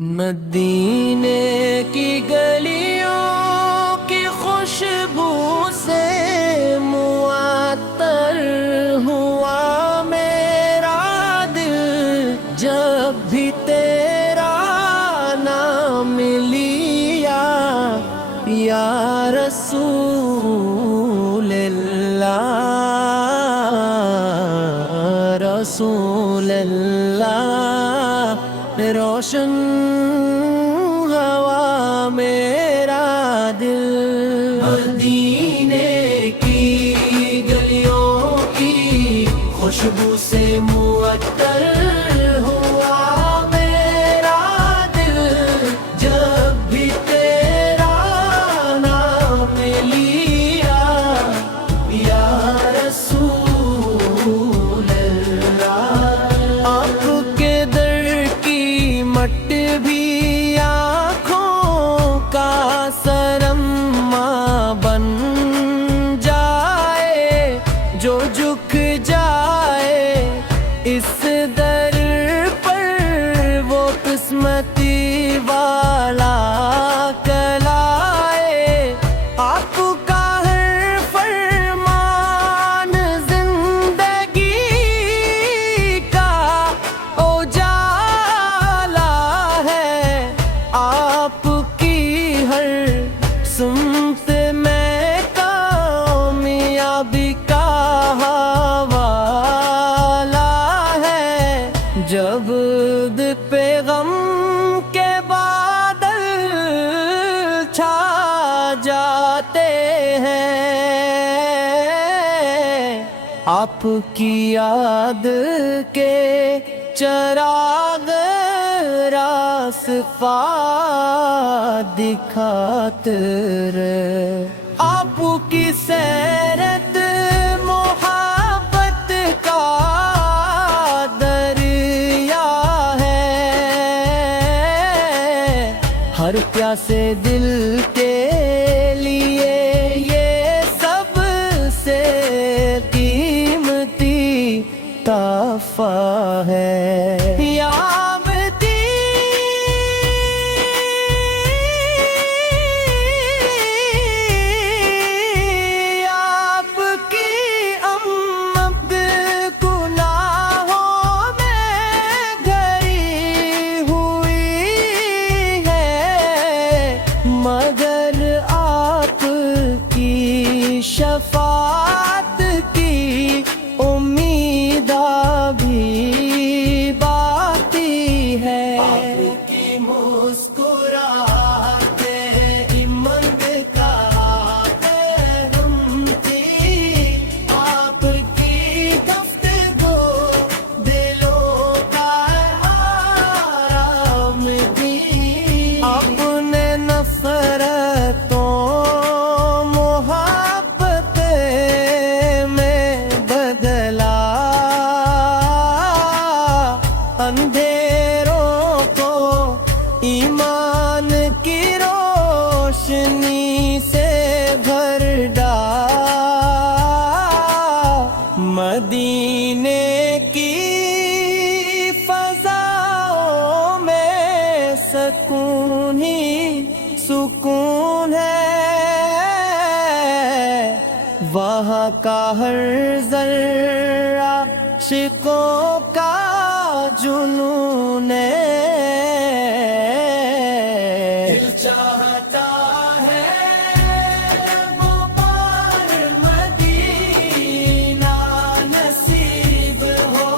مدینے کی گلیوں کی خوشبو سے معطر ہوا میرا دل، جب بھی تیرا نام لیا یا رسول اللہ، رسول اللہ، روشن ہوا میرا دل۔ مدینے کی گلیوں کی خوشبو سے معطر ہوا میرا دل، جب بھی تیرا نام لیا یا رسول اللہ۔ آپ کے در کی مٹ بھی آنکھوں کا سرما بن جائے، جو جھک جائے اس در پر وہ قسمتی والا کہلائے۔ آپ کا ہر فرمان زندگی کا اجالا ہے، آپ کی ہر سمت میں کامیابی کا حوالہ ہے۔ جب پہ غم کے بادل چھا جاتے ہیں، آپ کی یاد کے چراغ راس پا دکھاتے رہے۔ آپ کی سیرت محبت کا دریا ہے، ہر پیاسے دل کے لیے یہ سب سے قیمتی تحفہ ہے۔ یا مگر آپ کی شفاعت کی امید بھی باقی ہے۔ آپ کی مسکراہٹ امت کا پیغام تھی، آپ کی گفتگو دلوں کا آرام تھی۔ آپ نے نفرتوں محبت میں بدلا، اندھیروں کو ایمان کی روشنی سے بھر ڈالا۔ مدینے کی فضاؤں میں سکون ہی سکون ہے، وہاں کا ہر ذرہ عاشقوں کا جنون ہے۔ دل چاہتا ہے وہ پار مدینہ نصیب ہو،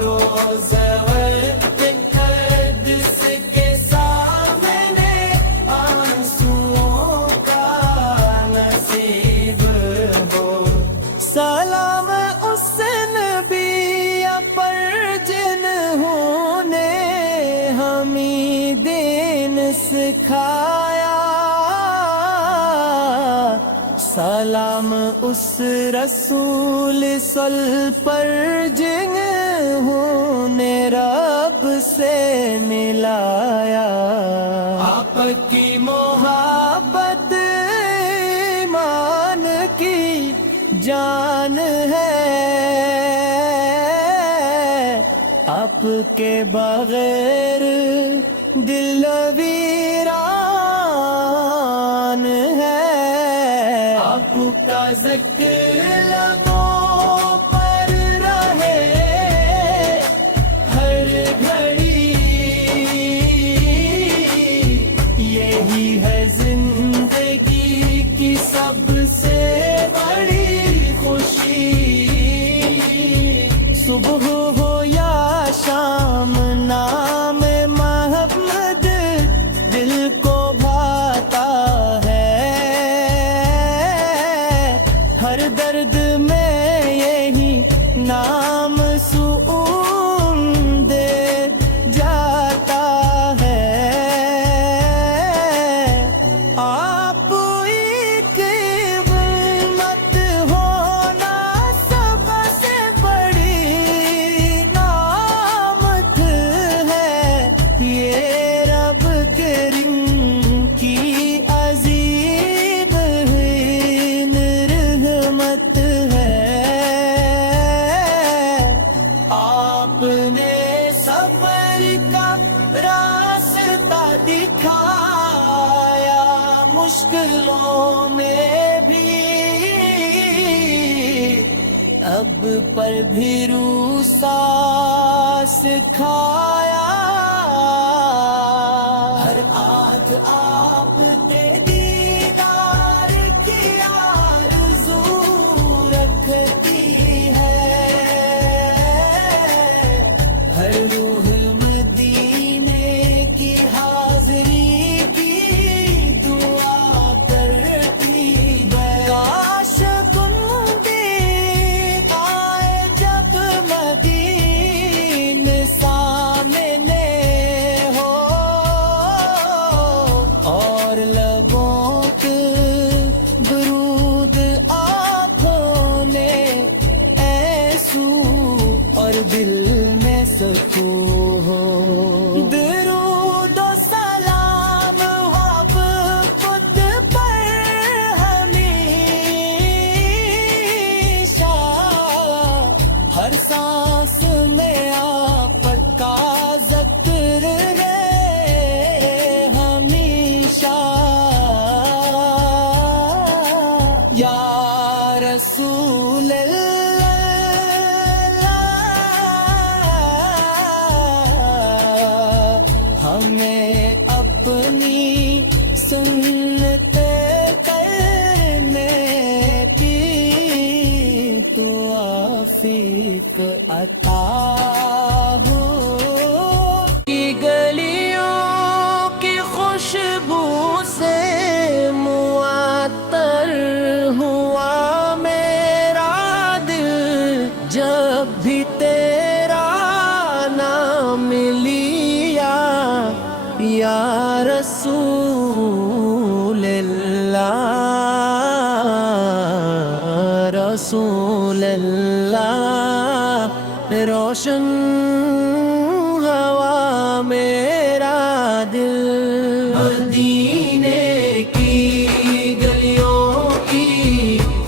روز وقت قدس کے سامنے آنسوؤں کا نصیب ہو۔ سلام اس نبی پر جنہوں نے ہمیں دین سکھایا، سلام اس رسول صلی پر جنہوں نے رب سے ملایا۔ آپ کی محبت ایمان کی جان ہے، آپ کے بغیر دل ویران ہے، آپ کا ذکر لبوں پر رہے ہر گھڑی، یہی ہے زندگی کی سب سے بڑی خوشی، صبح ہو یا شام نام محمد دل کو بھاتا ہے، ہر درد میں یہی نام سکون دے جاتا ہے، آپ ایک مت ہونا سب سے بڑی نعمت ہے، یہ رب کریم کی عظیم رحمت ہے، آپ نے صبر کا راستہ دکھایا مشکلوں میں بھی، اب پر بھی روح سانس کھایا، ہر آنکھ آپ کے دیدار کی آرزو رکھتی ہے، ہر روح مدینے کی حاضری کی دعا کرتی ہے، کاش کن دیکھ آئے جب مدینے سامنے ہو، اور لبوں کے درود آنکھوں نے ایسو اور دل میں سکون ہو، درود و سلام آپ خود پر ہمیشہ، ہر سانس میں آپ کا ذکر رہے ہمیشہ، یا رسول اللہ، ہمیں اپنی سنتیں کرنے کی توفیق عطا ہو، کی گلیوں کی خوشبو سے معطر ہوا میرا دل، جب بھی تیرا نام لیا یا رسول اللہ، رسول اللہ، روشن ہوا میرا دل، مدینے کی گلیوں کی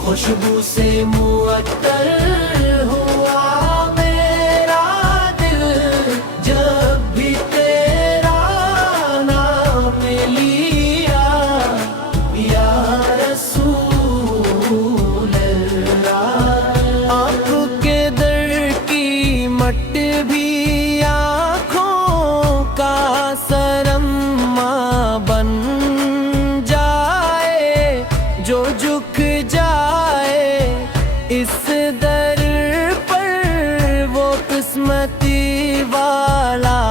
خوشبو سے معطر ہوا میرا دل، جب بھی تیرا نام لیا یا رسول اللہ، آپ کے در کی مٹ بھی آنکھوں کا سرما بن جائے، جو جھک جائے اس در پر وہ قسمتی والا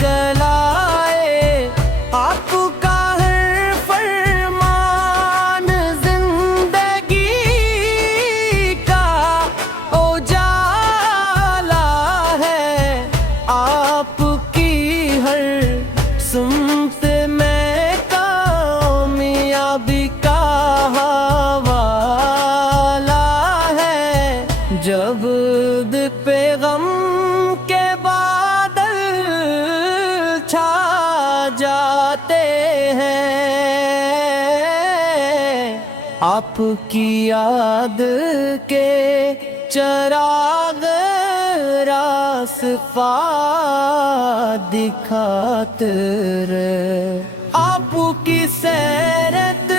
کلائے، آپ کا ہر فرمان زندگی کا اجالا ہے، آپ کی ہر سمت میں کامیابی کا حوالہ ہے، جب پہ غم کے بادل چھا جاتے ہیں، آپ کی یاد کے چراغ راستہ دکھاتے رہے. آپ کی سیرت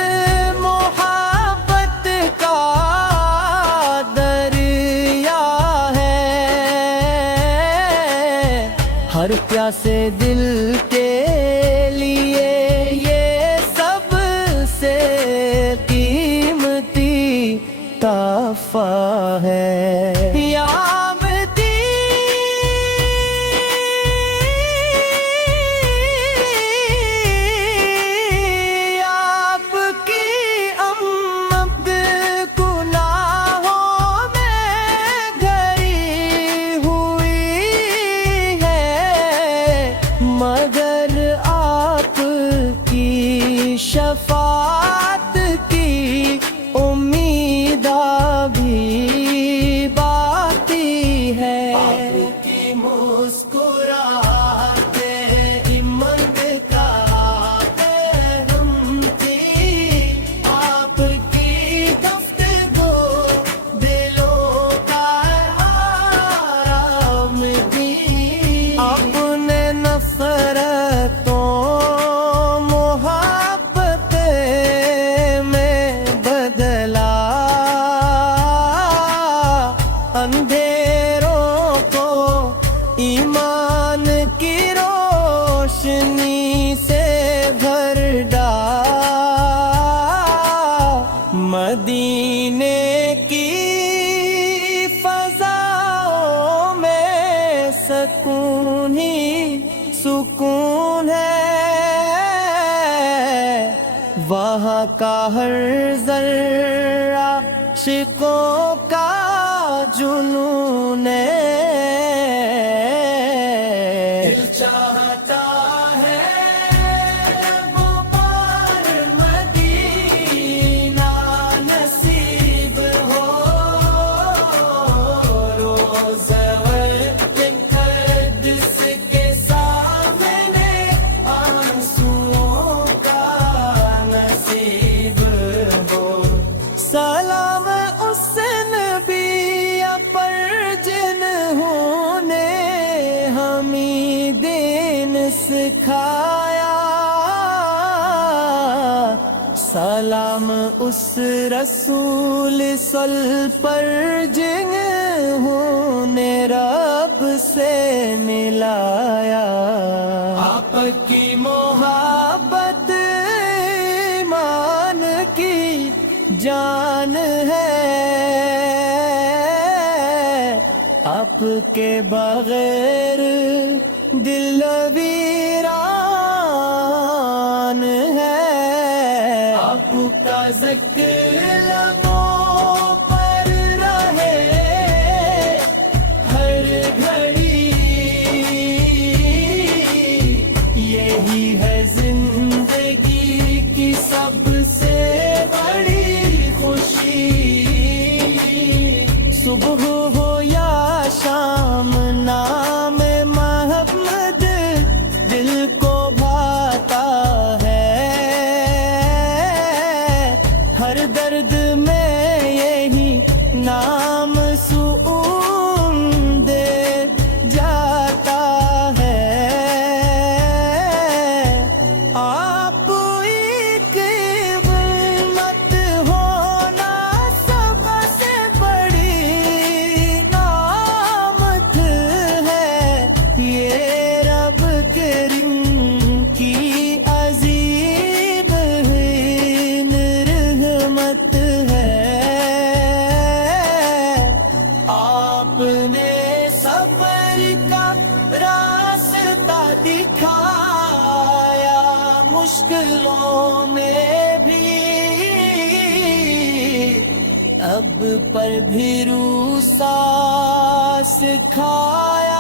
محبت کا دریا ہے، ہر پیاسے دل کے لیے یہ سب سے قیمتی تحفہ ہے. یا مگر آپ کی شفاعت کی امید بھی باقی ہے. آپ کی مسکراہٹ ہمت کا پیغام تھی، آپ کی گفتگو دلوں کا آرام دی. اپنے نفرتوں محبت میں بدلا، اندھیروں کو ایمان کی روشنی سے بھر ڈالا. مدینے کی فضاؤں میں سکون ہی سکون ہے، وہاں کا ہر ذرہ عاشقوں کا جنون ہے. دل چاہتا ہے وہ پار مدینہ نصیب ہو، روز قدس کے سامنے آنسوؤں کا نصیب ہو. سلام اس نبی پر جنہوں نے ہمیں دین سکھایا، سلام اس رسول صلی پر جنہوں نے رب سے ملایا. آپ کی محبت ایمان کی جان ہے، آپ کے بغیر دل ویران ہے. آپ کا ذکر لبوں پر رہے ہر گھڑی، یہی ہے زندگی کی سب سے بڑی خوشی. صبح ہو یا شام نام محمد دل کو بھاتا ہے، ہر درد میں یہی نام سکون دے جاتا ہے. آپ ایک مت ہونا سب سے بڑی نعمت ہے، یہ رب کریم کی عظیم رحمت ہے. آپ نے صبر کا راستہ دکھایا، مشکلوں میں بھی اب پر بھی روسا سکھایا.